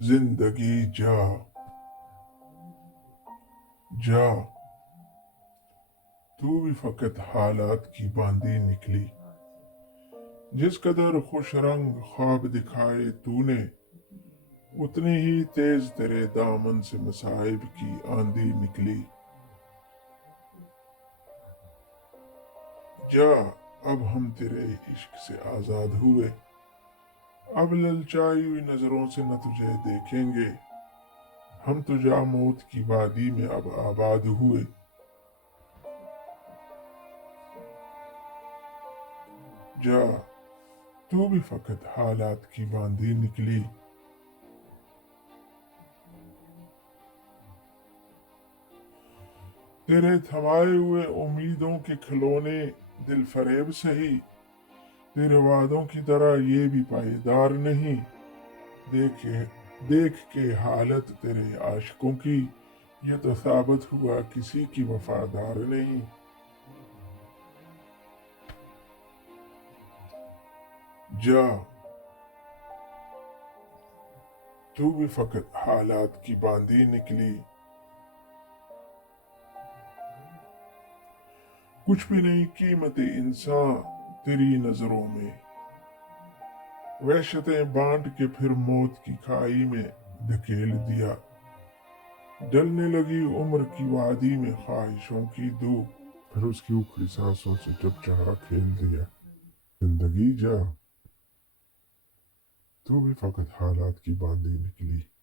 زندگی جا جا، تو بھی فقط حالات کی باندھی نکلی۔ جس قدر خوش رنگ خواب دکھائے تو نے، اتنی ہی تیز تیرے دامن سے مصائب کی آندھی نکلی۔ جا، اب ہم تیرے عشق سے آزاد ہوئے، اب للچائی ہوئی نظروں سے نہ تجھے دیکھیں گے، ہم تو جا موت کی وادی میں اب آباد ہوئے۔ جا، تو بھی فقط حالات کی باندھی نکلی۔ تیرے تھمائے ہوئے امیدوں کے کھلونے دل فریب سہی، تیرے وعدوں کی طرح یہ بھی پائیدار نہیں۔ دیکھ کے حالت تیرے عاشقوں کی، یہ تو ثابت ہوا کسی کی وفادار نہیں۔ جا، تو بھی فقط حالات کی باندھی نکلی۔ کچھ بھی نہیں قیمت انسان تیری نظروں میں، وحشتیں بانٹ کے پھر موت کی کھائی میں دھکیل دیا۔ ڈلنے لگی عمر کی وادی میں خواہشوں کی دھوپ، پھر اس کی اوکھڑی سانسوں سے جب چڑھا کھیل دیا۔ زندگی جا، تو بھی فقط حالات کی باندھی نکلی۔